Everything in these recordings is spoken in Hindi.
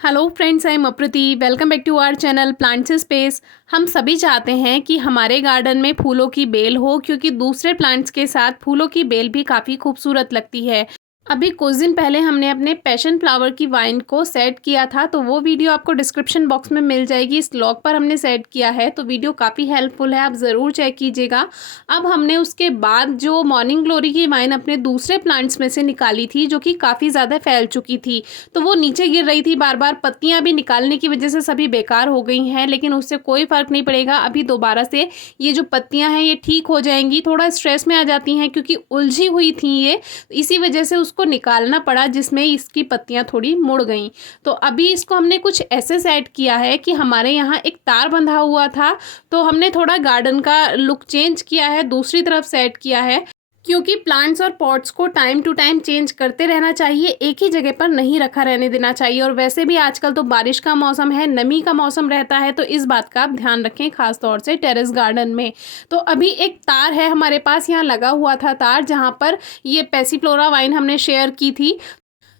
Hello friends, I am Aprati. Welcome back to our channel plants space. हम सभी चाहते हैं कि हमारे गार्डन में फूलों की बेल हो, क्योंकि दूसरे प्लांट्स के साथ फूलों की बेल भी काफ़ी खूबसूरत लगती है। अभी कुछ दिन पहले हमने अपने पैशन फ्लावर की वाइन को सेट किया था, तो वो वीडियो आपको डिस्क्रिप्शन बॉक्स में मिल जाएगी। इस लॉग पर हमने सेट किया है, तो वीडियो काफ़ी हेल्पफुल है, आप ज़रूर चेक कीजिएगा। अब हमने उसके बाद जो मॉर्निंग ग्लोरी की वाइन अपने दूसरे प्लांट्स में से निकाली थी, जो कि काफ़ी ज़्यादा फैल चुकी थी, तो वो नीचे गिर रही थी बार बार। पत्तियां भी निकालने की वजह से सभी बेकार हो गई हैं, लेकिन उससे कोई फ़र्क नहीं पड़ेगा। अभी दोबारा से ये जो पत्तियां हैं ये ठीक हो जाएंगी। थोड़ा स्ट्रेस में आ जाती हैं क्योंकि उलझी हुई थी ये, इसी वजह से उसको निकालना पड़ा, जिसमें इसकी पत्तियां थोड़ी मुड़ गईं। तो अभी इसको हमने कुछ ऐसे सेट किया है कि हमारे यहाँ एक तार बंधा हुआ था, तो हमने थोड़ा गार्डन का लुक चेंज किया है, दूसरी तरफ सेट किया है, क्योंकि प्लांट्स और पॉट्स को टाइम टू टाइम चेंज करते रहना चाहिए, एक ही जगह पर नहीं रखा रहने देना चाहिए। और वैसे भी आजकल तो बारिश का मौसम है, नमी का मौसम रहता है, तो इस बात का आप ध्यान रखें, खास तौर से टेरेस गार्डन में। तो अभी एक तार है हमारे पास, यहाँ लगा हुआ था तार, जहाँ पर ये पैसीफ्लोरा वाइन हमने शेयर की थी,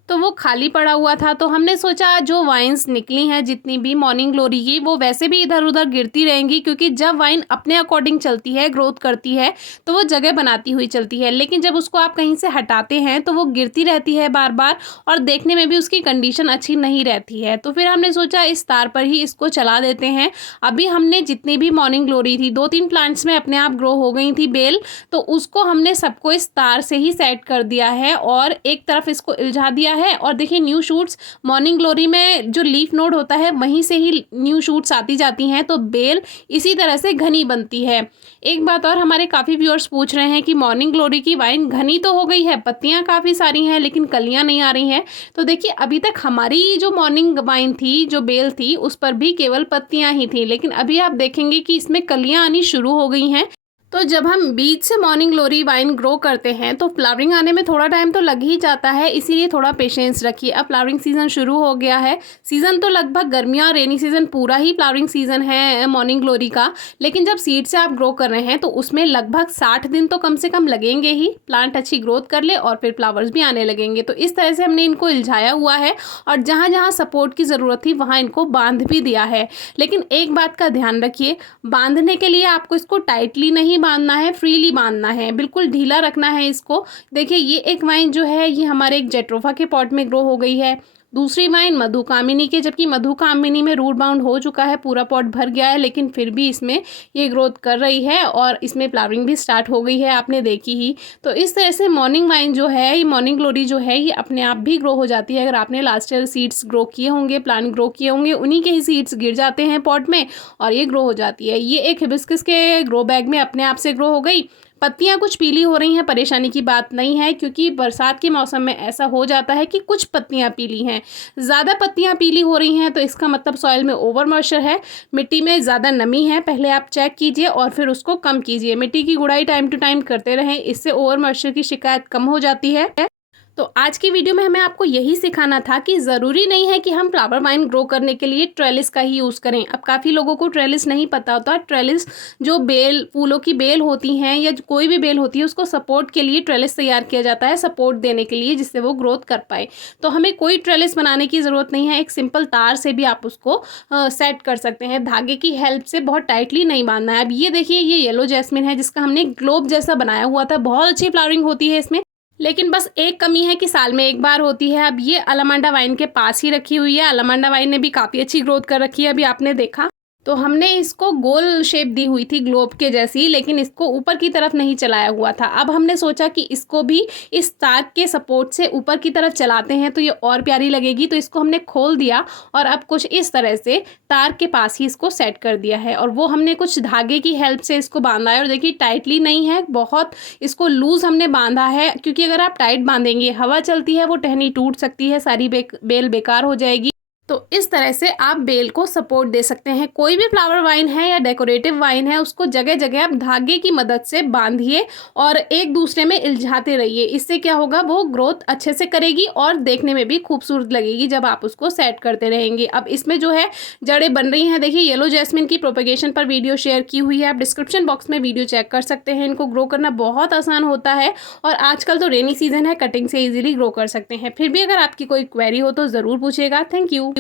तो वो खाली पड़ा हुआ था। तो हमने सोचा जो वाइन्स निकली हैं जितनी भी मॉर्निंग ग्लोरी की, वो वैसे भी इधर उधर गिरती रहेंगी, क्योंकि जब वाइन अपने अकॉर्डिंग चलती है, ग्रोथ करती है, तो वो जगह बनाती हुई चलती है। लेकिन जब उसको आप कहीं से हटाते हैं तो वो गिरती रहती है बार बार, और देखने में भी उसकी कंडीशन अच्छी नहीं रहती है। तो फिर हमने सोचा इस तार पर ही इसको चला देते हैं। अभी हमने जितनी भी मॉर्निंग ग्लोरी थी, 2-3 प्लांट्स में अपने आप ग्रो हो गई थी बेल, तो उसको हमने सबको इस तार से ही सेट कर दिया है और एक तरफ इसको इल्झा दिया है। और देखिए न्यू शूट्स, मॉर्निंग ग्लोरी में जो लीफ नोड होता है वहीं से ही न्यू शूट्स आती जाती हैं, तो बेल इसी तरह से घनी बनती है। एक बात और, हमारे काफ़ी व्यूअर्स पूछ रहे हैं कि मॉर्निंग ग्लोरी की वाइन घनी तो हो गई है, पत्तियां काफ़ी सारी हैं, लेकिन कलियां नहीं आ रही हैं। तो देखिए अभी तक हमारी जो मॉर्निंग वाइन थी, जो बेल थी, उस पर भी केवल पत्तियां ही थी, लेकिन अभी आप देखेंगे कि इसमें कलियां आनी शुरू हो गई हैं। तो जब हम बीज से मॉर्निंग ग्लोरी वाइन ग्रो करते हैं तो फ्लावरिंग आने में थोड़ा टाइम तो लग ही जाता है, इसीलिए थोड़ा पेशेंस रखिए। अब फ्लावरिंग सीजन शुरू हो गया है, सीजन तो लगभग गर्मियाँ रेनी सीजन पूरा ही फ्लावरिंग सीजन है मॉर्निंग ग्लोरी का, लेकिन जब सीड से आप ग्रो कर रहे हैं तो उसमें लगभग 60 दिन तो कम से कम लगेंगे ही, प्लांट अच्छी ग्रोथ कर ले और फिर फ्लावर्स भी आने लगेंगे। तो इस तरह से हमने इनको इल्झाया हुआ है और जहाँ जहाँ सपोर्ट की ज़रूरत थी वहाँ इनको बांध भी दिया है। लेकिन एक बात का ध्यान रखिए, बांधने के लिए आपको इसको टाइटली नहीं बांधना है, फ्रीली बांधना है, बिल्कुल ढीला रखना है इसको। देखिए ये एक वाइन जो है ये हमारे एक जेट्रोफा के पॉट में ग्रो हो गई है, दूसरी वाइन मधुकामिनी के, जबकि मधुकामिनी में रूट बाउंड हो चुका है, पूरा पॉट भर गया है, लेकिन फिर भी इसमें ये ग्रोथ कर रही है और इसमें फ्लावरिंग भी स्टार्ट हो गई है, आपने देखी ही। तो इस तरह से मॉर्निंग वाइन जो है, ये मॉर्निंग ग्लोरी जो है, ये अपने आप भी ग्रो हो जाती है। अगर आपने लास्ट ईयर सीड्स ग्रो किए होंगे, प्लांट ग्रो किए होंगे, उन्हीं के ही सीड्स गिर जाते हैं पॉट में और ये ग्रो हो जाती है। ये एक हिबिस्कस के ग्रो बैग में अपने आप से ग्रो हो गई। पत्तियां कुछ पीली हो रही हैं, परेशानी की बात नहीं है, क्योंकि बरसात के मौसम में ऐसा हो जाता है कि कुछ पत्तियां पीली हैं। ज़्यादा पत्तियां पीली हो रही हैं तो इसका मतलब सॉइल में ओवर मॉइस्चर है, मिट्टी में ज़्यादा नमी है। पहले आप चेक कीजिए और फिर उसको कम कीजिए। मिट्टी की गुड़ाई टाइम टू टाइम करते रहें, इससे ओवर मॉइस्चर की शिकायत कम हो जाती है। तो आज की वीडियो में हमें आपको यही सिखाना था कि ज़रूरी नहीं है कि हम फ्लावर वाइन ग्रो करने के लिए ट्रेलिस का ही यूज़ करें। अब काफ़ी लोगों को ट्रेलिस नहीं पता होता। ट्रेलिस जो बेल, फूलों की बेल होती हैं या कोई भी बेल होती है, उसको सपोर्ट के लिए ट्रेलिस तैयार किया जाता है, सपोर्ट देने के लिए, जिससे वो ग्रोथ कर पाए। तो हमें कोई ट्रेलिस बनाने की ज़रूरत नहीं है, एक सिंपल तार से भी आप उसको सेट कर सकते हैं। धागे की हेल्प से बहुत टाइटली नहीं बांधना है। अब ये देखिए, ये येलो जैस्मिन है जिसका हमने ग्लोब जैसा बनाया हुआ था, बहुत अच्छी फ्लावरिंग होती है इसमें, लेकिन बस एक कमी है कि साल में एक बार होती है। अब ये अलामांडा वाइन के पास ही रखी हुई है, अलामांडा वाइन ने भी काफ़ी अच्छी ग्रोथ कर रखी है, अभी आपने देखा। तो हमने इसको गोल शेप दी हुई थी ग्लोब के जैसी, लेकिन इसको ऊपर की तरफ नहीं चलाया हुआ था। अब हमने सोचा कि इसको भी इस तार के सपोर्ट से ऊपर की तरफ चलाते हैं तो ये और प्यारी लगेगी। तो इसको हमने खोल दिया और अब कुछ इस तरह से तार के पास ही इसको सेट कर दिया है, और वो हमने कुछ धागे की हेल्प से इसको बांधा है। और देखिए टाइटली नहीं है, बहुत इसको लूज हमने बांधा है, क्योंकि अगर आप टाइट बांधेंगे, हवा चलती है, वो टहनी टूट सकती है, सारी बेल बेकार हो जाएगी। तो इस तरह से आप बेल को सपोर्ट दे सकते हैं। कोई भी फ्लावर वाइन है या डेकोरेटिव वाइन है, उसको जगह जगह आप धागे की मदद से बांधिए और एक दूसरे में इल्झाते रहिए। इससे क्या होगा, वो ग्रोथ अच्छे से करेगी और देखने में भी खूबसूरत लगेगी जब आप उसको सेट करते रहेंगे। अब इसमें जो है जड़ें बन रही हैं। देखिए येलो जैस्मिन की प्रोपेगेशन पर वीडियो शेयर की हुई है, आप डिस्क्रिप्शन बॉक्स में वीडियो चेक कर सकते हैं। इनको ग्रो करना बहुत आसान होता है और आजकल तो रेनी सीजन है, कटिंग से ईजिली ग्रो कर सकते हैं। फिर भी अगर आपकी कोई क्वेरी हो तो ज़रूर पूछिएगा। Thank you.